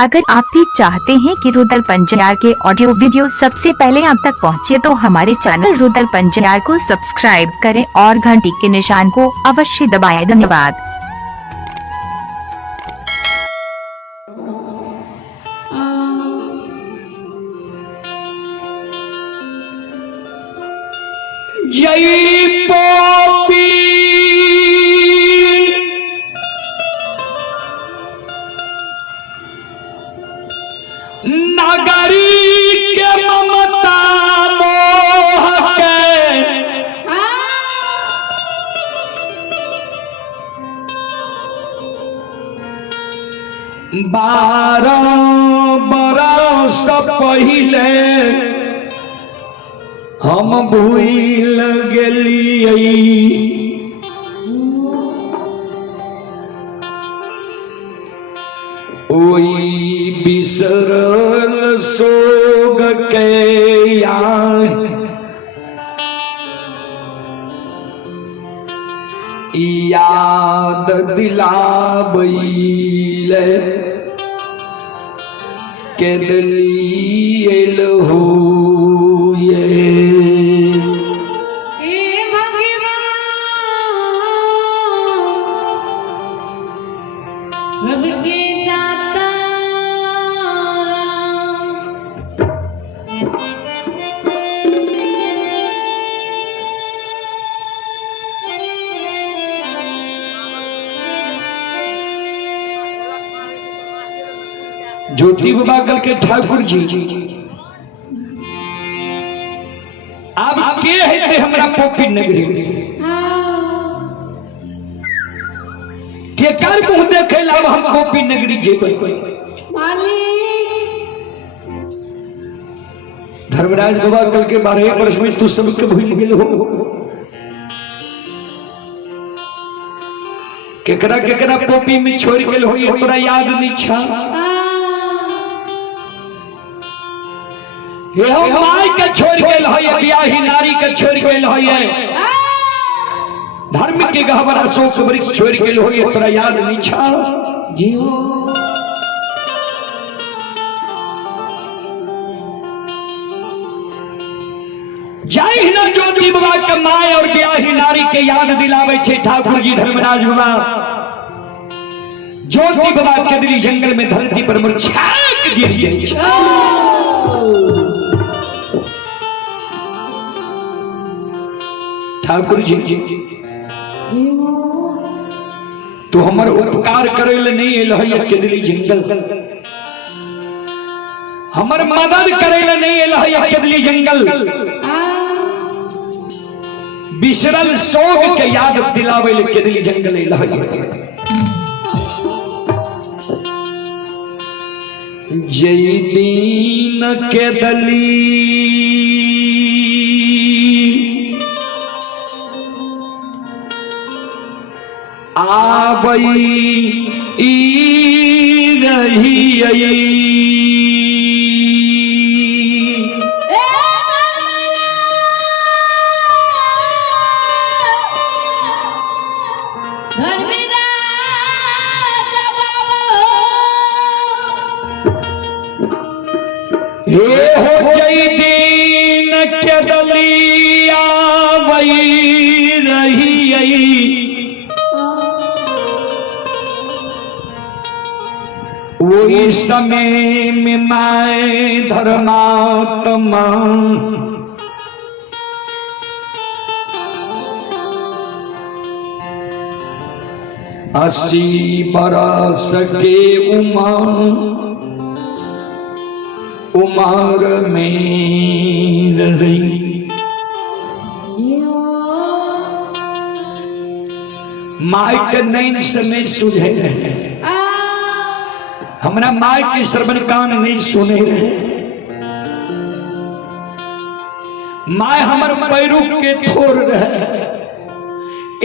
अगर आप भी चाहते हैं कि रुदल पंजयार के ऑडियो वीडियो सबसे पहले आप तक पहुंचे तो हमारे चैनल रुदल पंजयार को सब्सक्राइब करें और घंटी के निशान को अवश्य दबाएं। धन्यवाद। जय पोपी नगरी के ममता मोह के बारह बरस पहिले हम भूल गेलियै ओई बिसरल सोग के याद दिलाबैले के दिल हो सबके दाता ज्योति बाबा कल के ठाकुर जी आप के है हमरा पोपी नगरी के कर मुंह देखे ला हम पोपी नगरी जेबै धर्मराज बाबा कल के 12 वर्ष में तू सबके भूल गेल हो केकरा केकरा पोपी में छोड़ गेल हो ये तोरा याद नहीं छा ये हो माई के छोड़ गेल हो ये ब्याही नारी के छोड़ गेल हो ये धर्म के गहवर अशोक वृक्ष छोड़ के लो ये तोरा याद नहीं छा जियो जय न ज्योति बाबा के माय और ब्याही नारी के याद दिलावे छे ठाकुर जी धर्मराज बाबा ज्योति बाबा केदली जंगल में धरती पर मुरझाक गिर जाए ठाकुर जी तू हमर उपकार करे ले नहीं एलहै केदली जंगल हमर मदद करे ले नहीं एलहै केदली जंगल बिसरल सोग के याद दिलावे ले केदली जंगल एलहै जय दीन केदली आबई रही हे हो जय दीन के दलिया वही रही वही समय में मैं धर्मात्मा अस्सी बरस के उमर में रही माई के नैन समय सुझे रहे हमरा माई के श्रवण कान नहीं सुने रहे माय हमर पैरू के थोर रहे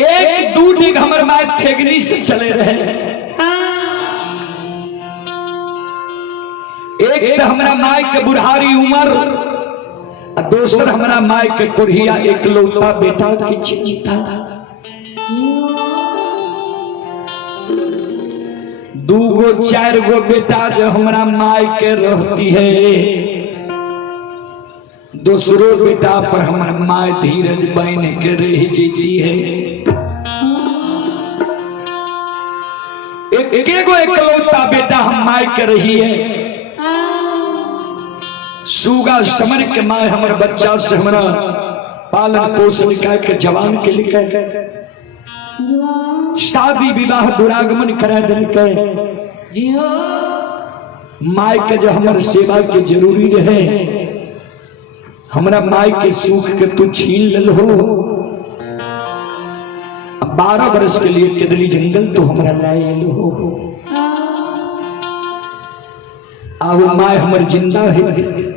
एक दू डिग हमर माय थेगनी से चले रहे एक तो हमरा माय के बुढ़ारी उम्र और दूसर हमरा माय के कुढ़िया एक लौता बेटा की चिंता दूगो चार गो बेटा जो हमारा माई के रहती है, दूसरो बेटा पर हमारा माई धीरज बन के रह जीती है। एक गो एकलौता बेटा हम माई के रही है। सुगा समर के माए हमारे बच्चा से हमारा पालन पोषण करके जवान के लिए शादी विवाह दुरागमन करा दिलके माई के जो हमारे सेवा के जरूरी रहे, हमारा माई के सुख के तू छीन ले हो। 12 वर्ष के लिए केदली जंगल तो हमारा लाए लो अब माए हमारे जिंदा है।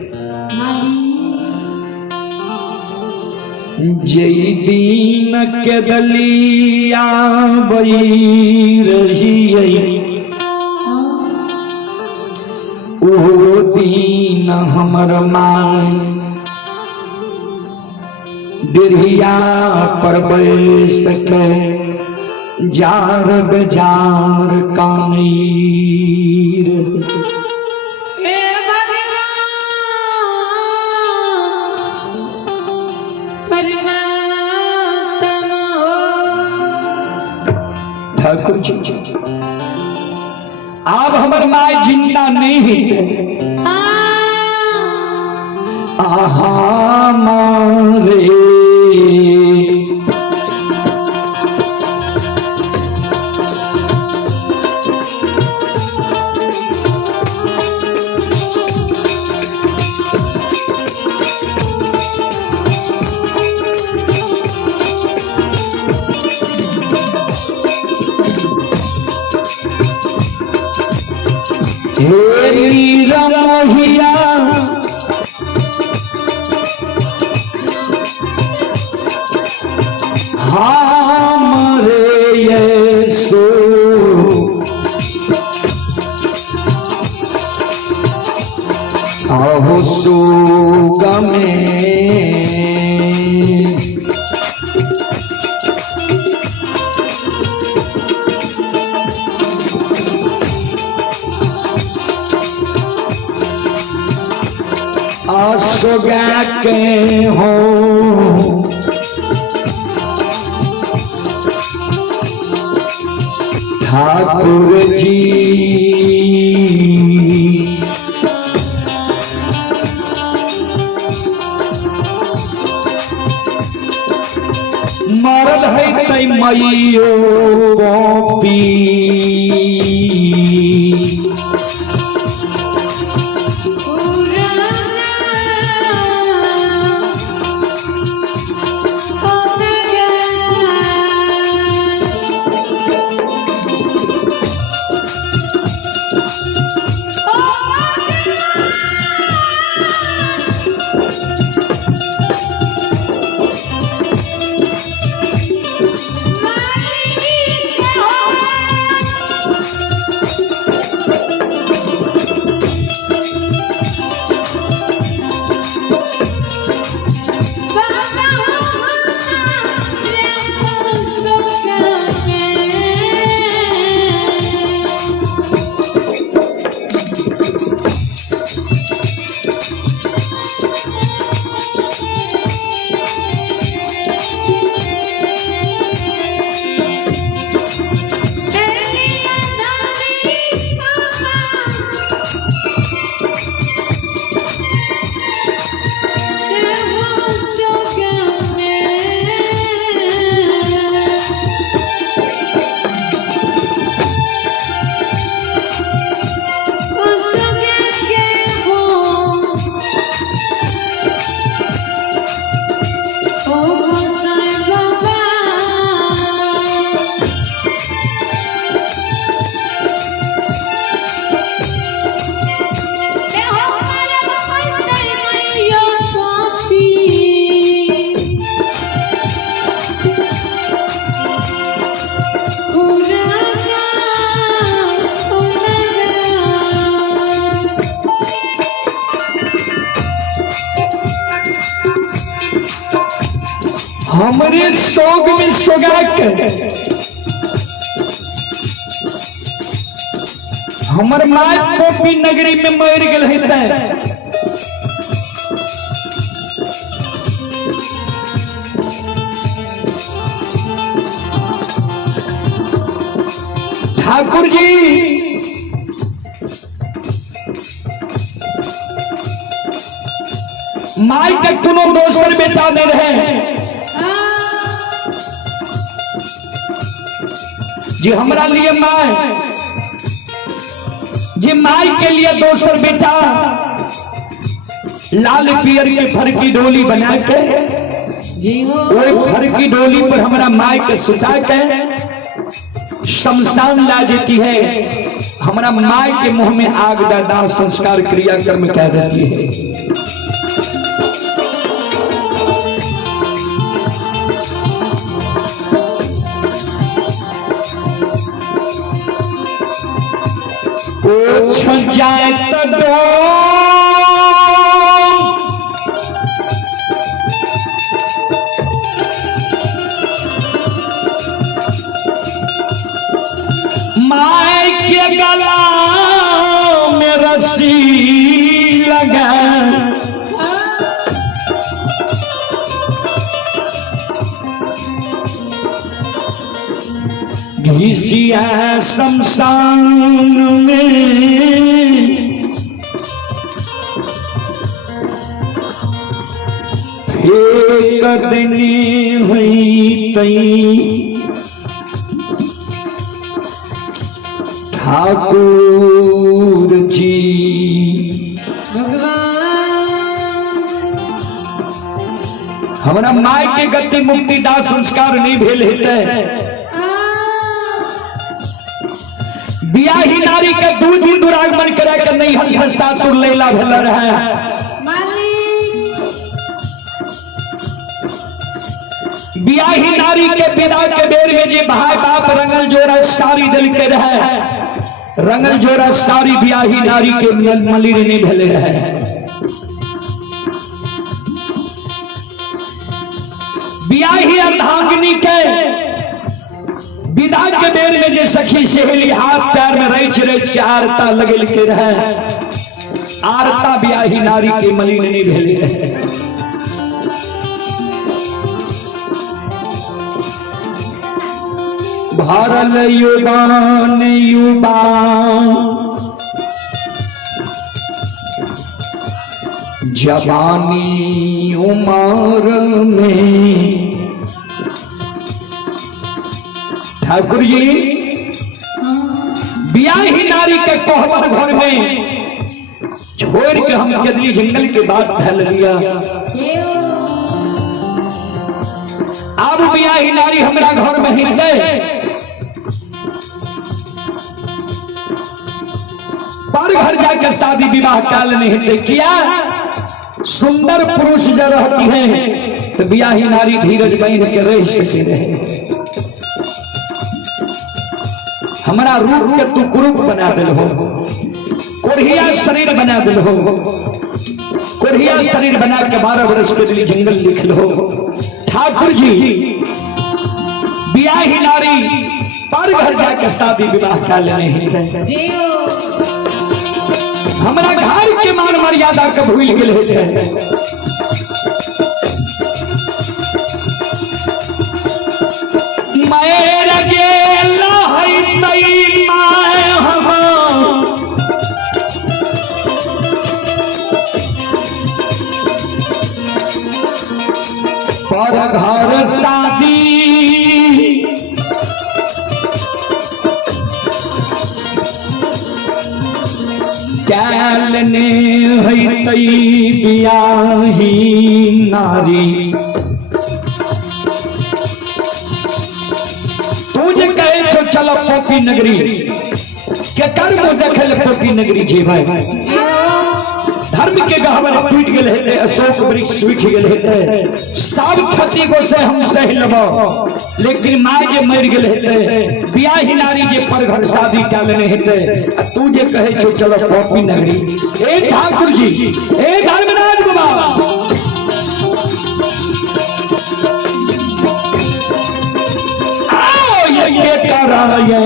जय दीन के दलिया बई रही ओ दीन हमर माय दिरिया पर बैस के जार बेजार कानीर। ठाकुर जी आप हमारे माए जिंदा नहीं है। आहा मारे मोहिया हमरे यीशु आहो सुग में आसुगा के हो ठाकुर जी मरल है तई मैयो गोपी हमरे सोग में सोगा के हमर माय पोपी नगरी में मर गेल है। ठाकुर जी माय के कोनो दोसर बेटा नहीं रहे जी हमरा लिए माय जी माय के लिए दोसर बेटा लाल पियर के फर की डोली बना के वही फर की डोली पर हमरा माय के सुता के शमशान ला देती है। हमारा माय के मुंह में आग डाल संस्कार क्रिया कर्म कह देती है। जाए माय के गला में रस्सी लगा घिसिया शमशान में फेंक देनी हुई तई ठाकुर जी हमारा माय के गति मुक्ति दाह संस्कार नहीं भेल हेतै। बियाही नारी के 2 दिन दुरागमन करे के नहीं हर सासुर लैला भेल रहे बियाही नारी के विदा के बेर में जे भाई बाप रंगल जोरा सारी दिल के रहे रंगल जोरा सारी बियाही नारी के मलिर नहीं भेले रहे। बियाही अर्धांगिनी के विदा के बेर में जे सखी सहेली हाथ पैर में रच रच के आरता लगल के रहे आरता बियाही नारी के मलिन नहीं भेले रहे। भरल युवान युवा जवानी उमर में ठाकुर जी बियाही नारी के कोहबर घर में छोड़ के हम कदली जंगल के बाद फैल लिया। अब बियाही नारी हमारा घर में ही पर घर जाकर शादी विवाह काल नहीं किया। सुंदर पुरुष जब रहती है तो बियाही नारी धीरज बन के रह सके रहे। हमारा रूप के तू कुरूप बना दिल हो कोढ़िया शरीर बना दिल हो कोढ़िया शरीर बना के 12 वर्ष के लिए जंगल लिखल हो। ठाकुर जी बियाही नारी पर घर जाके शादी विवाह का नहीं हमारा घर के मान मर्यादा के भूल गए मेरा गेला है तई माय हम पर घर शादी कैलने है तई बियाही नारी तुझे कहे छो चलो पोपी नगरी के कर्म देखल पोपी नगरी जी भाई धर्म के गहवर टूट गए हेते अशोक वृक्ष सूख गए हेते सब क्षति को से हम सह लेबो लेकिन माय जे मर गए हेते बियाही नारी जे पर घर शादी कालने हेते तू जे कहे छो चलो पोपी नगरी। ए ठाकुर जी ए धर्मराज बाबा आओ ये करा ये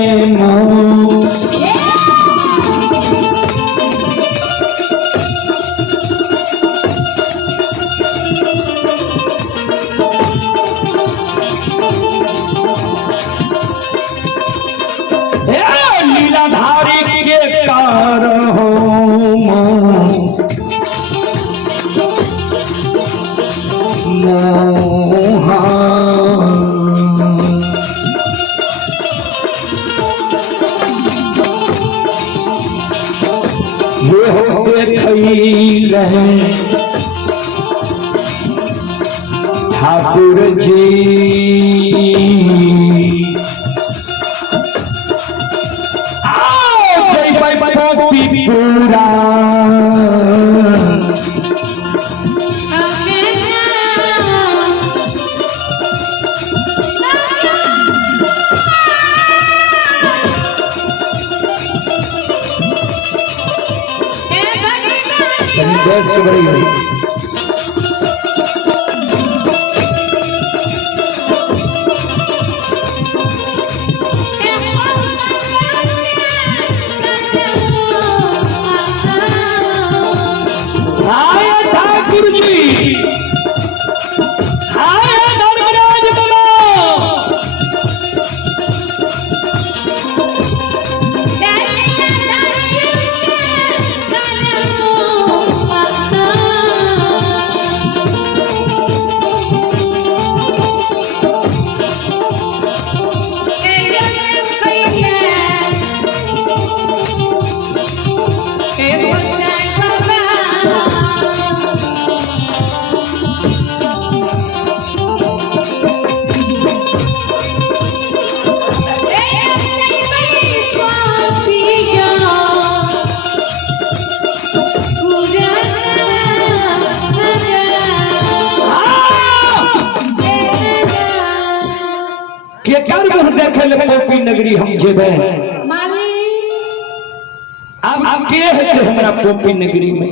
ये हो देखई रहे ठाकुर जी आओ जय भाई पोपी पूरा गैस के बड़ी है ठाकुर जी धर्मराज देखे पोपी नगरी हम जेबे अब के है हमारा पोपी नगरी में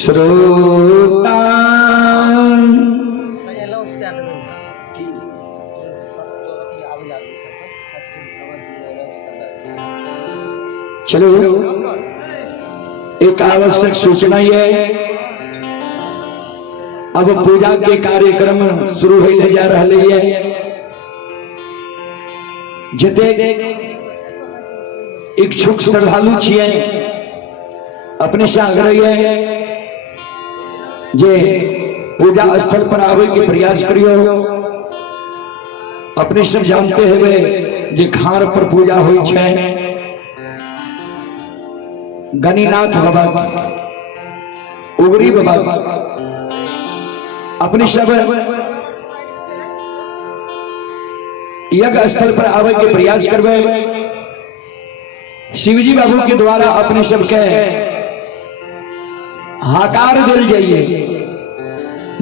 श्रोता चलो एक आवश्यक सूचना है अब पूजा के कार्यक्रम शुरू होने जा रहे है जते इच्छुक श्रद्धालु छिए अपने से आग्रह है जे पूजा स्थल पर आवे के प्रयास करियो अपने सब जानते हुए जे खार पर पूजा होई छे गणिनाथ बाबा उगरी बाबा अपने सब यज्ञ स्थल पर आवे के प्रयास करवे शिवजी बाबू के द्वारा अपने सबके हाकार दिल जाइए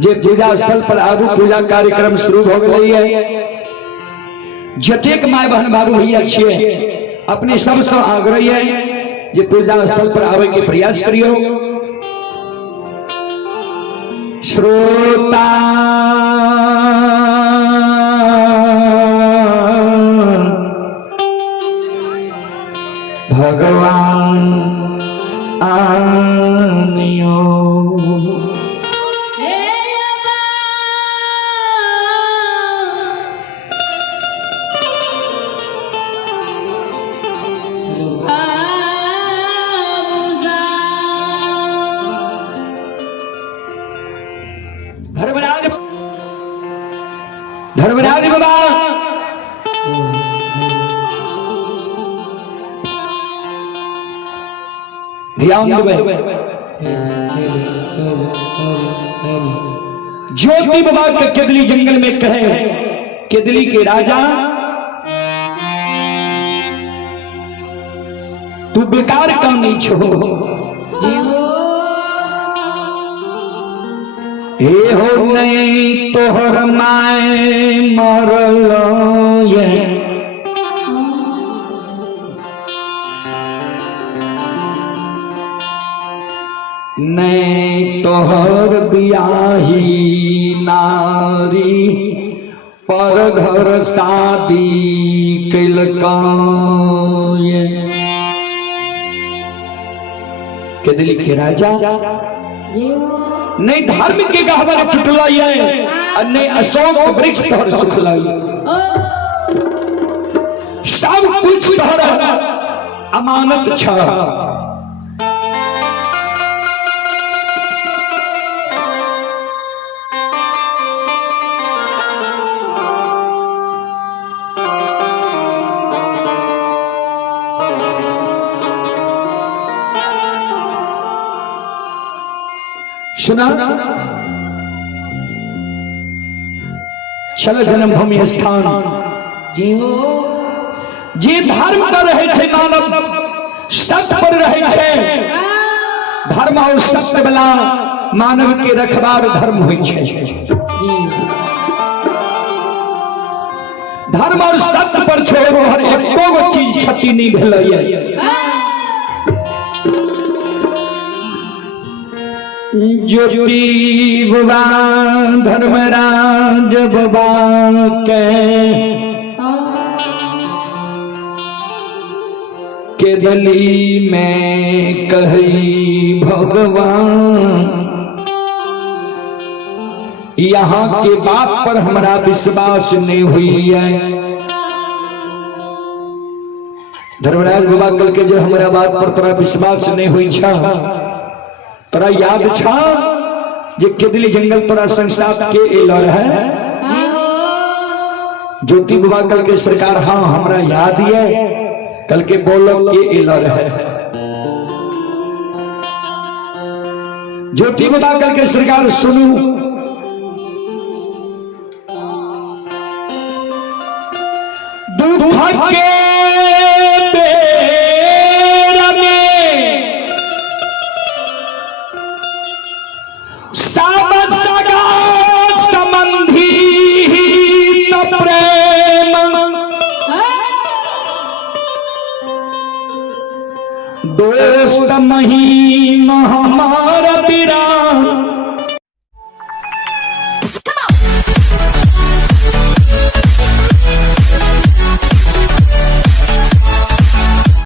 जे पूजा स्थल पर आबू पूजा कार्यक्रम शुरू हो गई है जतेक माय बहन बाबू ही अच्छे अपने सबसे आग्रह है जे पूजा स्थल पर आवे के प्रयास करियो श्रोता भगवान आनियो धर्मराज बाबा ध्यान देवे ज्योति बाबा के केदली जंगल में कहे केदली के राजा तू बेकार काम नहीं छो हे हो नहीं तोहर माए मरल ये नहीं तोहर बियाही नारी पर घर शादी कैलका केदली के राजा नहीं धर्म के गहवर टुटलाई है नहीं अशोक वृक्ष तोहर सुखलाई सब कुछ तोहर अमानत छ सुना चल जन्मभूमि स्थान जे धर्म पर रहे छे मानव सत्य पर रहे छे धर्म और सत्य वाला मानव के रखवार धर्म होइ छे धर्म और सत्य पर छोड़ो हर एको गो चीज क्षति नहीं भेलैया ज्योति बाबा धर्मराज बाबा के दली में कही भगवान यहाँ के बात पर हमारा विश्वास नहीं हुई है धर्मराज बाबा कल के जो हमारा बात पर तोरा विश्वास नहीं हुई छा तोरा याद छा जे केदली जंगल तोरा संसाप के एलर है ज्योति बाबा कल के सरकार हाँ हमरा याद है कल के बोलो के एलर है ज्योति बाबा कल के सरकार सुनू दुख के बेरा में सब सगा संबंधी तो प्रेम दोस्त महीम हमारा बिरा